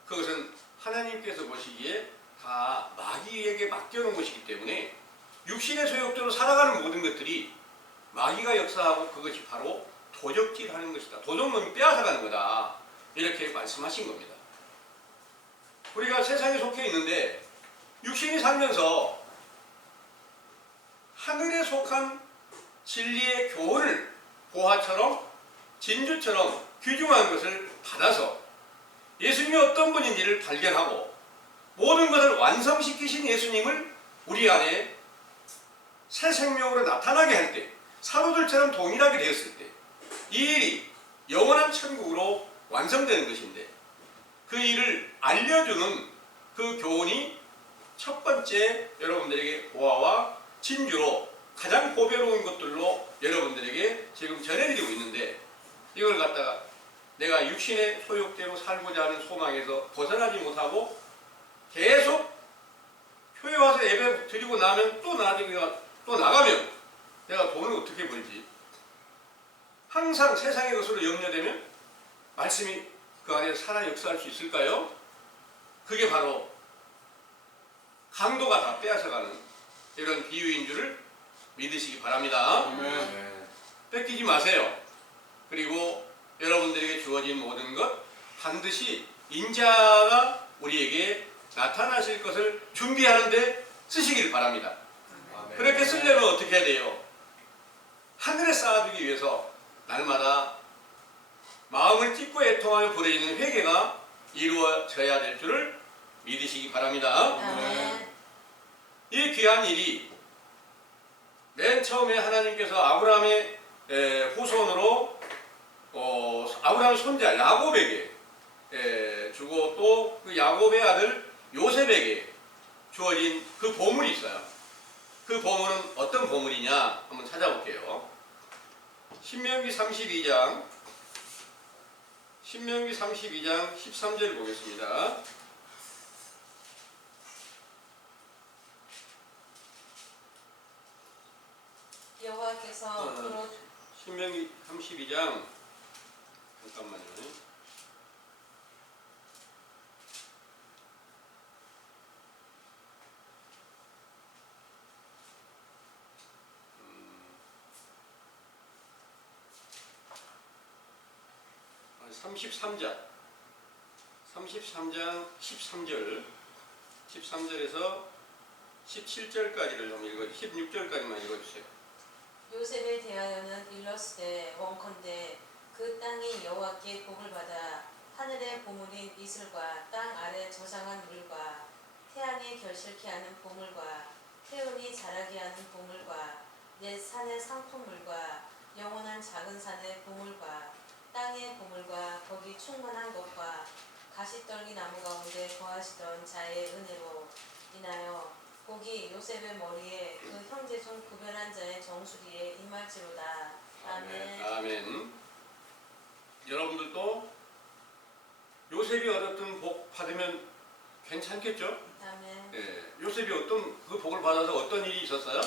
그것은 하나님께서 보시기에 다 마귀에게 맡겨놓은 것이기 때문에, 육신의 소욕대로 살아가는 모든 것들이 마귀가 역사하고 그것이 바로 도적질하는 것이다. 도적놈이 빼앗아가는 거다. 이렇게 말씀하신 겁니다. 우리가 세상에 속해 있는데 육신이 살면서 하늘에 속한 진리의 교훈을 보화처럼 진주처럼 귀중한 것을 받아서 예수님이 어떤 분인지를 발견하고 모든 것을 완성시키신 예수님을 우리 안에 새 생명으로 나타나게 할 때, 사도들처럼 동일하게 되었을 때 이 일이 영원한 천국으로 완성되는 것인데, 그 일을 알려주는 그 교훈이 첫 번째 여러분들에게 보화와 진주로 가장 보배로운 것들로 여러분들에게 지금 전해드리고 있는데, 이걸 갖다가 내가 육신의 소욕대로 살고자 하는 소망에서 벗어나지 못하고 계속 교회 와서 예배 드리고 나면 또 나가면 내가 돈을 어떻게 벌지? 항상 세상의 것으로 염려되면 말씀이 그 안에 살아 역사할 수 있을까요? 그게 바로 강도가 다 빼앗아가는 이런 비유인 줄을 믿으시기 바랍니다. 아멘. 뺏기지 마세요. 그리고 여러분들에게 주어진 모든 것 반드시 인자가 우리에게 나타나실 것을 준비하는데 쓰시길 바랍니다. 그렇게 쓰려면 어떻게 해야 돼요? 하늘에 쌓아두기 위해서 날마다 마음을 찢고 애통하며 부르짖는 회개가 이루어져야 될 줄을 믿으시기 바랍니다. 아멘. 이 귀한 일이 맨 처음에 하나님께서 아브라함의 후손으로 아브라함의 손자 야곱에게 주고 또 그 야곱의 아들 요셉에게 주어진 그 보물이 있어요. 그 보물은 어떤 보물이냐 한번 찾아볼게요. 신명기 32장 13절 보겠습니다. 여호와께서 그로 신명기 32장 잠깐만요. 음, 33장 13절에서 17절까지를 좀 읽어주세요. 16절까지만 읽어주세요. 요셉에 대하여는 일렀으되 원컨대 그 땅이 여호와께 복을 받아 하늘의 보물인 이슬과 땅 아래 저장한 물과 태양이 결실케 하는 보물과 태음이 자라게 하는 보물과 옛 산의 상품물과 영원한 작은 산의 보물과 땅의 보물과 거기 충만한 것과 가시떨기 나무 가운데 거하시던 자의 은혜로 인하여 복이 요셉의 머리에 그 형제 중 구별한 자의 정수리에 임할지로다. 아멘. 아멘. 여러분들도 요셉이 얻었던 복 받으면 괜찮겠죠? 아멘. 예, 요셉이 어떤 그 복을 받아서 어떤 일이 있었어요?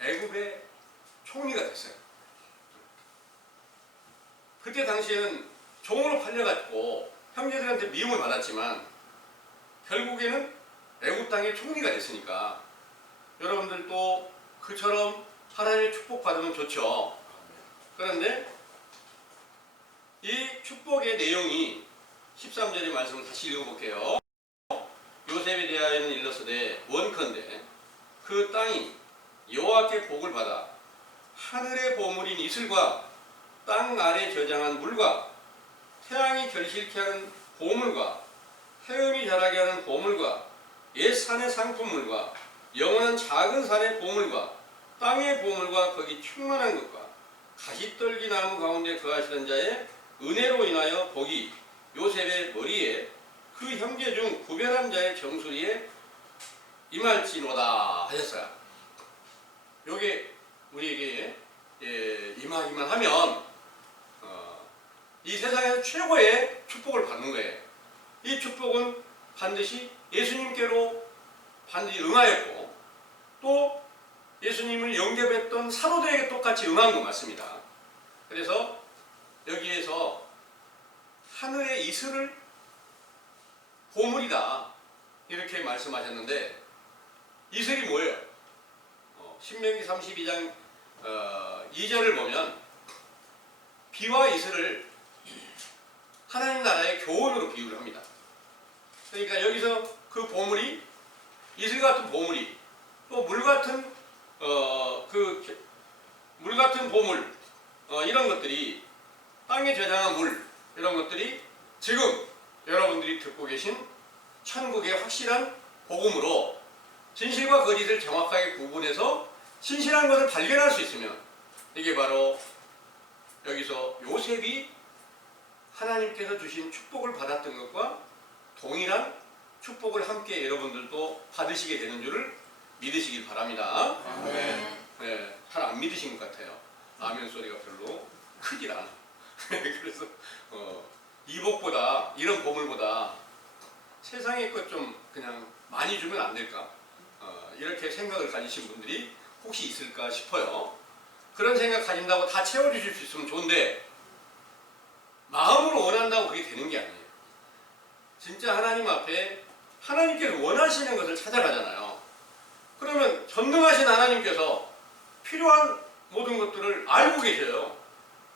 애굽의 총리가 됐어요. 그때 당시에는 종으로 팔려가지고 형제들한테 미움을 받았지만 결국에는 애굽 땅의 총리가 됐으니까 여러분들도 그처럼 하나님의 축복 받으면 좋죠. 그런데 이 축복의 내용이 13절의 말씀을 다시 읽어볼게요. 요셉에 대하여는 일렀으되 원컨대 그 땅이 여호와께 복을 받아 하늘의 보물인 이슬과 땅 아래 저장한 물과 태양이 결실케 하는 보물과 태음이 자라게 하는 보물과 옛 산의 상품물과 영원한 작은 산의 보물과 땅의 보물과 거기 충만한 것과 가시떨기 나무 가운데 거하시던 자의 은혜로 인하여 복이 요셉의 머리에 그 형제 중 구별한 자의 정수리에 임할지로다 하셨어요. 요게 우리에게 임하기만 하면 이 세상에서 최고의 축복을 받는 거예요. 이 축복은 반드시 예수님께로 반드시 응하였고 또 예수님을 영접했던 사도들에게 똑같이 응한 것 같습니다. 그래서 여기에서 하늘의 이슬을 보물이다 이렇게 말씀하셨는데 이슬이 뭐예요? 신명기 32장 2절을 보면 비와 이슬을 하나님 나라의 교훈으로 비유를 합니다. 그러니까 여기서 그 보물이 이슬 같은 보물이 또 물 같은 물 같은 보물 이런 것들이 땅에 저장한 물 이런 것들이 지금 여러분들이 듣고 계신 천국의 확실한 복음으로 진실과 거짓을 정확하게 구분해서 신실한 것을 발견할 수 있으면 이게 바로 여기서 요셉이 하나님께서 주신 축복을 받았던 것과 동일한 축복을 함께 여러분들도 받으시게 되는 줄을 믿으시길 바랍니다. 아멘. 네, 잘 안 믿으신 것 같아요. 아멘 소리가 별로 크질 않아. 그래서 이 복보다 이런 보물보다 세상의 것 좀 그냥 많이 주면 안 될까? 이렇게 생각을 가지신 분들이 혹시 있을까 싶어요. 그런 생각 가진다고 다 채워주실 수 있으면 좋은데 마음으로 원한다고 그게 되는 게 아니에요. 진짜 하나님 앞에 하나님께서 원하시는 것을 찾아가잖아요. 그러면 전능하신 하나님께서 필요한 모든 것들을 알고 계셔요.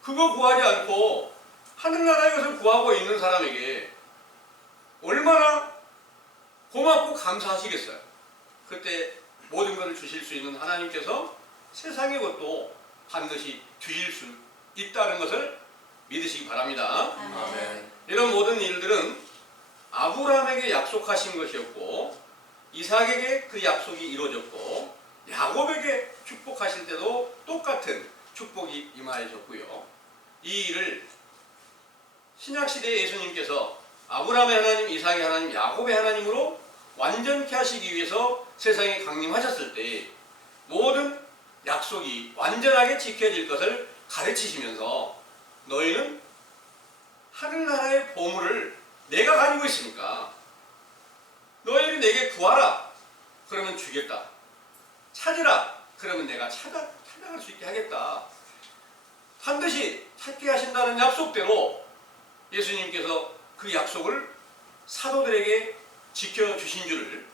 그거 구하지 않고 하늘나라의 것을 구하고 있는 사람에게 얼마나 고맙고 감사하시겠어요. 그때 모든 것을 주실 수 있는 하나님께서 세상의 것도 반드시 주실 수 있다는 것을 믿으시기 바랍니다. 아멘. 이런 모든 일들은 아브라함에게 약속하신 것이었고, 이삭에게 그 약속이 이루어졌고, 야곱에게 축복하실 때도 똑같은 축복이 임하여졌고요. 이 일을 신약시대의 예수님께서 아브라함의 하나님, 이삭의 하나님, 야곱의 하나님으로 완전케 하시기 위해서 세상에 강림하셨을 때 모든 약속이 완전하게 지켜질 것을 가르치시면서 너희는 하늘나라의 보물을 내가 가지고 있으니까 너희들이 내게 구하라. 그러면 주겠다. 찾으라. 그러면 내가 찾아갈 수 있게 하겠다. 반드시 찾게 하신다는 약속대로 예수님께서 그 약속을 사도들에게 지켜주신 줄을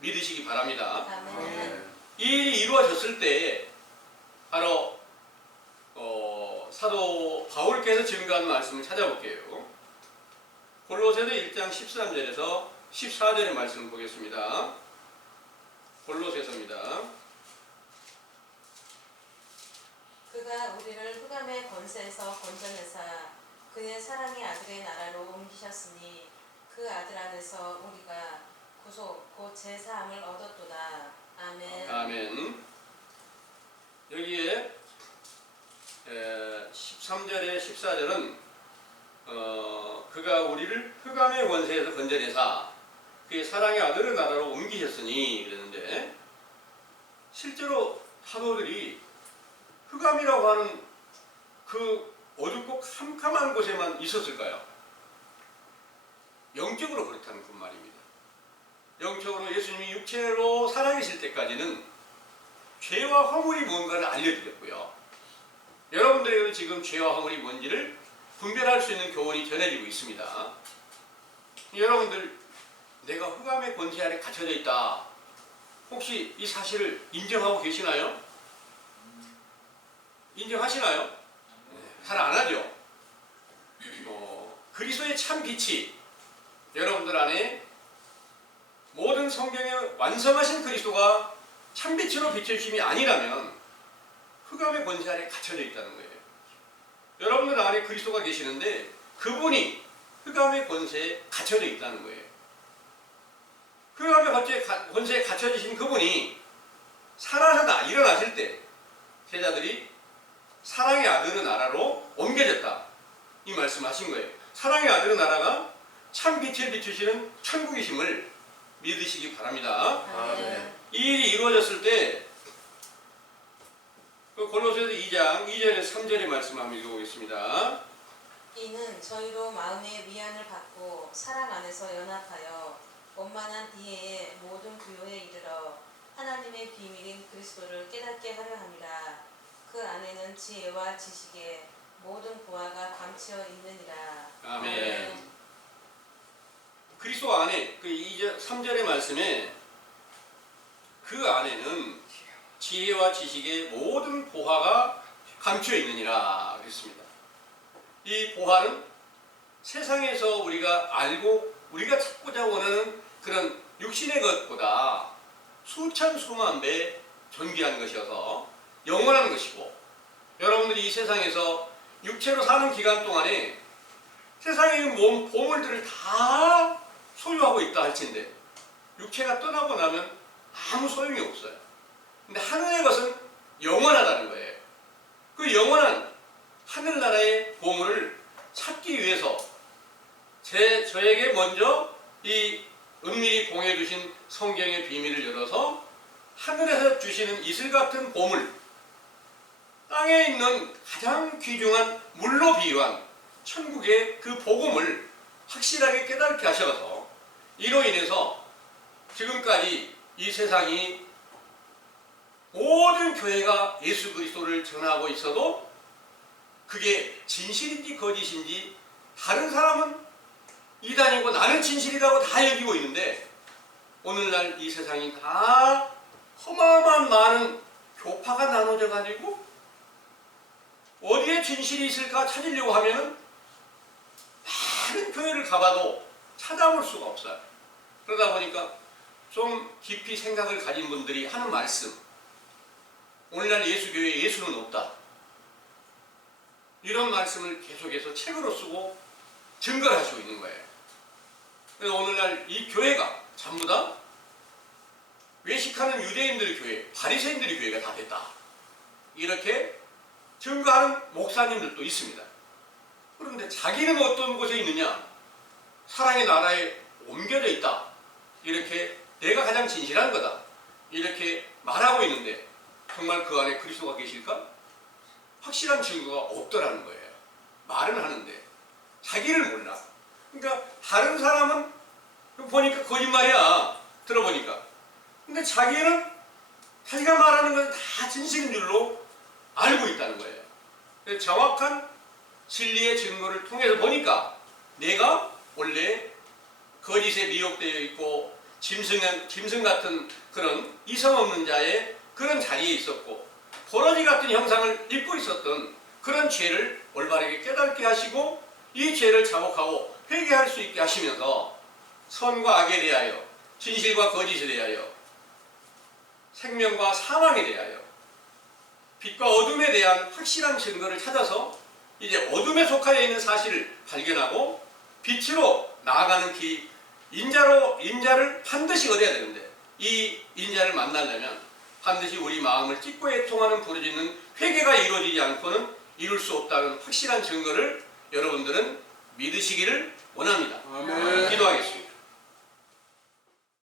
믿으시기 바랍니다. 아멘. 이 일이 이루어졌을 때 바로 사도 바울께서 증거한 말씀을 찾아볼게요. 골로새서 1장 13절에서 14절의 말씀을 보겠습니다. 골로새서입니다. 그가 우리를 흑암의 권세에서 건져내사 그의 사랑의 아들의 나라로 옮기셨으니 그 아들 안에서 우리가 구속 곧 제사함을 얻었도다. 아멘. 아멘. 여기에 13절에 14절은 그가 우리를 흑암의 권세에서 건져내사 그의 사랑의 아들의 나라로 옮기셨으니 그랬는데, 실제로 사도들이 흑암이라고 하는 그 어둡고 캄캄한 곳에만 있었을까요? 영적으로 그렇다는 그 말입니다. 영적으로 예수님이 육체로 살아계실 때까지는 죄와 허물이 뭔가를 알려드렸고요. 여러분들에게도 지금 죄와 허물이 뭔지를 분별할 수 있는 교훈이 전해지고 있습니다. 여러분들, 내가 흑암의 권세 아래 갇혀져 있다. 혹시 이 사실을 인정하고 계시나요? 인정하시나요? 잘 안 하죠. 그리스도의 참 빛이 여러분들 안에 모든 성경의 완성하신 그리스도가 참 빛으로 비춰주심이 아니라면 흑암의 권세 아래 갇혀져 있다는 거예요. 여러분들 안에 그리스도가 계시는데 그분이 흑암의 권세에 갇혀져 있다는 거예요. 흑암의 권세에 갇혀지신 그분이 살아서 일어나실 때 제자들이 사랑의 아들의 나라로 옮겨졌다. 이 말씀하신 거예요. 사랑의 아들의 나라가 참 빛을 비추시는 천국이심을 믿으시기 바랍니다. 아멘. 이 일이 이루어졌을 때 골로새서 2장 2절에서 3절의 말씀 한번 읽어보겠습니다. 이는 저희로 마음의 위안을 받고 사랑 안에서 연합하여 원만한 이해의 모든 부요에 이르러 하나님의 비밀인 그리스도를 깨닫게 하려 함이라. 그 안에는 지혜와 지식의 모든 보화가 감추어 있느니라. 아멘. 그리스도 안에 그 2절 3절의 말씀에 그 안에는 지혜와 지식의 모든 보화가 감추어 있느니라 그랬습니다. 이 보화는 세상에서 우리가 알고 우리가 찾고자 원하는 그런 육신의 것보다 수천 수만 배 존귀한 것이어서 영원한 것이고, 여러분들이 이 세상에서 육체로 사는 기간 동안에 세상에 있는 보물들을 다 소유하고 있다 할진데 육체가 떠나고 나면 아무 소용이 없어요. 근데 하늘의 것은 영원하다는 거예요. 그 영원한 하늘나라의 보물을 찾기 위해서 저에게 먼저 이 은밀히 공해 두신 성경의 비밀을 열어서 하늘에서 주시는 이슬 같은 보물, 땅에 있는 가장 귀중한 물로 비유한 천국의 그 복음을 확실하게 깨닫게 하셔서 이로 인해서 지금까지 이 세상이 모든 교회가 예수 그리스도를 전하고 있어도 그게 진실인지 거짓인지 다른 사람은 이단이고 나는 진실이라고 다 여기고 있는데, 오늘날 이 세상이 다 어마어마한 많은 교파가 나눠져 가지고 어디에 진실이 있을까 찾으려고 하면은 많은 교회를 가봐도 찾아볼 수가 없어요. 그러다 보니까 좀 깊이 생각을 가진 분들이 하는 말씀, 오늘날 예수교회에 예수는 없다, 이런 말씀을 계속해서 책으로 쓰고 증거를 하시고 있는 거예요. 그래서 오늘날 이 교회가 전부 다 외식하는 유대인들의 교회, 바리새인들의 교회가 다 됐다, 이렇게 증거하는 목사님들도 있습니다. 그런데 자기는 어떤 곳에 있느냐? 사랑의 나라에 옮겨져 있다, 이렇게 내가 가장 진실한 거다, 이렇게 말하고 있는데 정말 그 안에 그리스도가 계실까? 확실한 증거가 없더라는 거예요. 말은 하는데 자기를 몰라. 그러니까 다른 사람은 보니까 거짓말이야, 들어보니까. 근데 자기는 자기가 말하는 건 다 진실인 줄로 알고 있다는 거예요. 그래서 정확한 진리의 증거를 통해서 보니까 내가 원래 거짓에 미혹되어 있고 짐승 같은 그런 이성 없는 자의 그런 자리에 있었고 버러지 같은 형상을 입고 있었던 그런 죄를 올바르게 깨닫게 하시고 이 죄를 자복하고 회개할 수 있게 하시면서 선과 악에 대하여, 진실과 거짓에 대하여, 생명과 사망에 대하여, 빛과 어둠에 대한 확실한 증거를 찾아서 이제 어둠에 속하여 있는 사실을 발견하고 빛으로 나아가는 길, 인자를 반드시 얻어야 되는데 이 인자를 만나려면 반드시 우리 마음을 찢고 애통하는 부르짖는 회개가 이루어지지 않고는 이룰 수 없다는 확실한 증거를 여러분들은 믿으시기를 원합니다. 아멘. 기도하겠습니다.